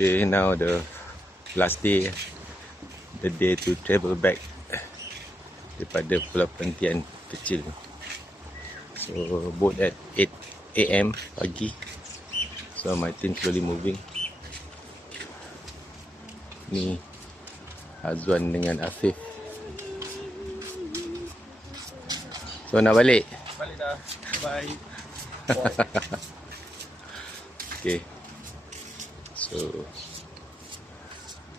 Okay, now the last day, the day to travel back daripada Pulau Perhentian kecil. So boat at 8 AM pagi. So my team slowly moving. Ni Azwan dengan Afif. So nak balik? Balik dah. Bye. Okay. So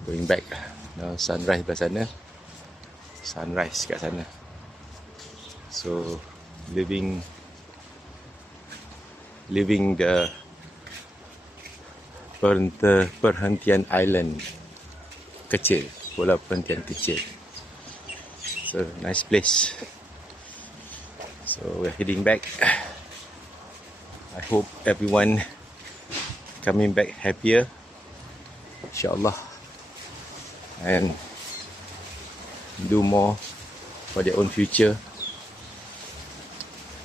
going back. Now sunrise belah sana. Sunrise kat sana. So leaving the Perhentian Island kecil, Pulau Perhentian kecil. So nice place. So we're heading back. I hope everyone coming back happier, insyaAllah, and do more for their own future,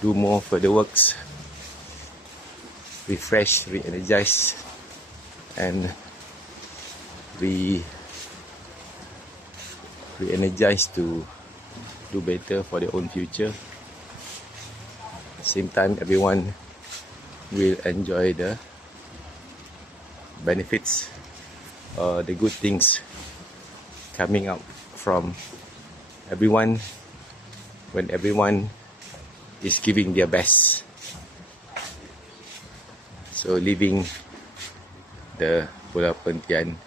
do more for the works, refresh, re-energize, and re-energize to do better for their own future. At the same time, everyone will enjoy the benefits or the good things coming out from everyone when everyone is giving their best. So leaving the Pulau Perhentian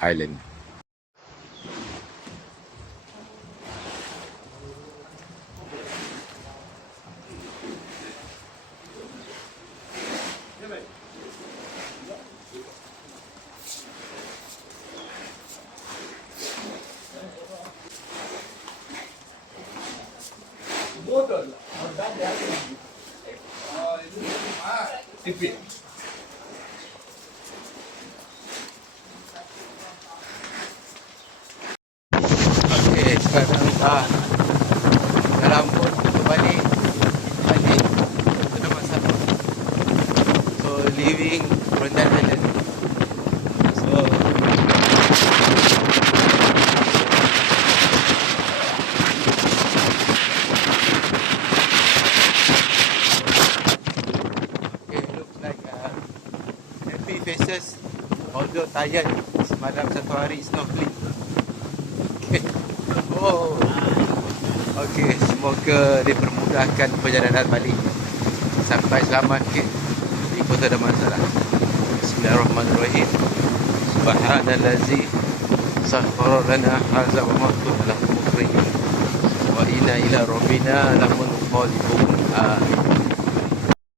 Island. Okay, sekarang dalam boat untuk balik ke Damansara. So leaving Perhentian Island. So okay, looks like happy faces, although tired. Semalam satu hari snorkeling. Okay. Oh. Okay, semoga dipermudahkan perjalanan balik sampai selamat di Kota Damansara. Bismillahirrahmanirrahim. Subhanallazi sakhkhara lana hadza wa ma kunna lahu muqrinin wa inna ila rabbina lamunqalibun.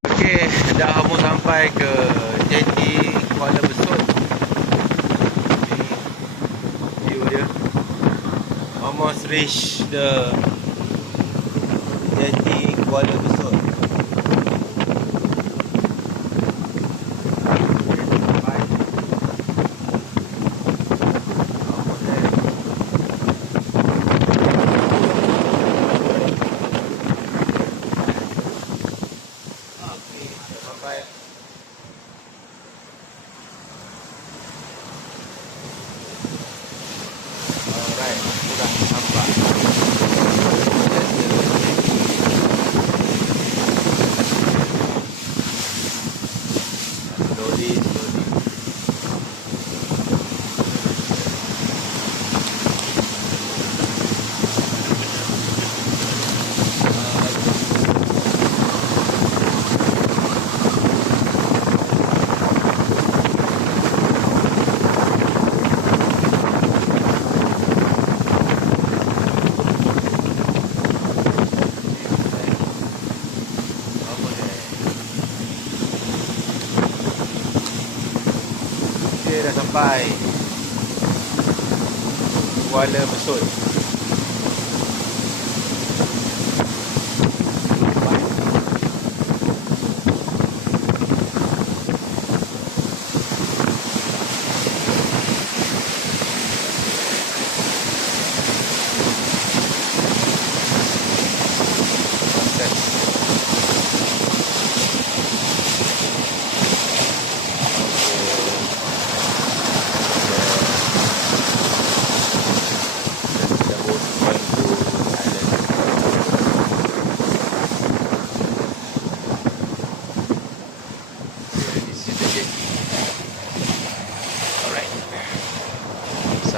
Okay, dah mau sampai ke Jeti Kuala Besut. Ni view dia. Almost reach the Jeti Kuala Besut. Alright, sudah sampai. Slowly. Kita dah sampai Kuala Besut.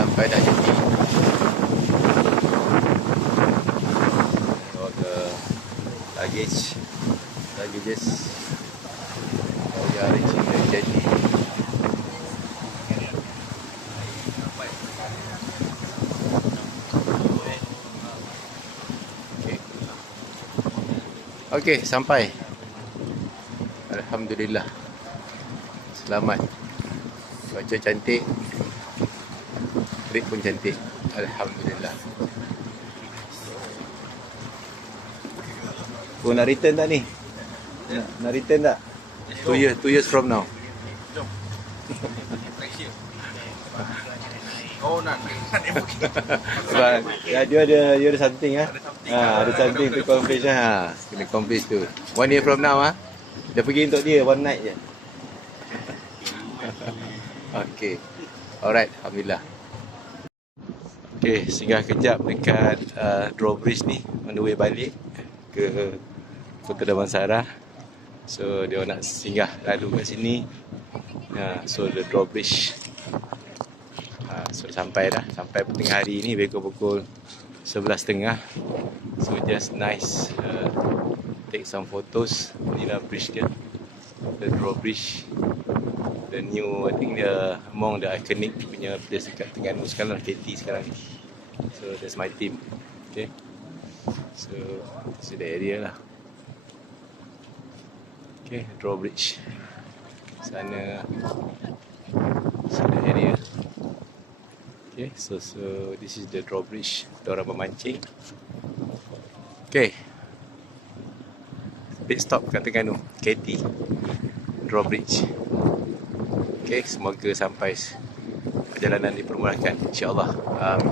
sampai dah jadi. All the luggages. Oh, we are reaching the jetty. Okay, sampai. Alhamdulillah. Selamat. Cuaca cantik. Trip pun cantik. Alhamdulillah. Kau nak return tak ni? Nak return tak? 2 years from now. Oh, nak. Sebab dia ada something ada something to accomplish kena accomplish tu. 1 year from now Kita pergi untuk dia one night je. Okay. Alright, alhamdulillah. Okay, singgah kejap dekat drawbridge ni on the way balik ke Kota Damansara. So dia nak singgah lalu kat sini. So the drawbridge. So sampai petang hari ni pukul 11.30. So just nice take some photos. Inilah bridge dia, the drawbridge, the new, I think the among the iconic punya place dekat Terengganu sekarang, KT sekarang ni. So that's my team. Okay, so this is the area lah. Okay, drawbridge sana, the area. Okay, so this is the drawbridge. Diorang memancing. Okay, pit stop kat Terengganu, KT drawbridge. Okay, semoga sampai perjalanan dipermudahkan, insyaAllah. Amin.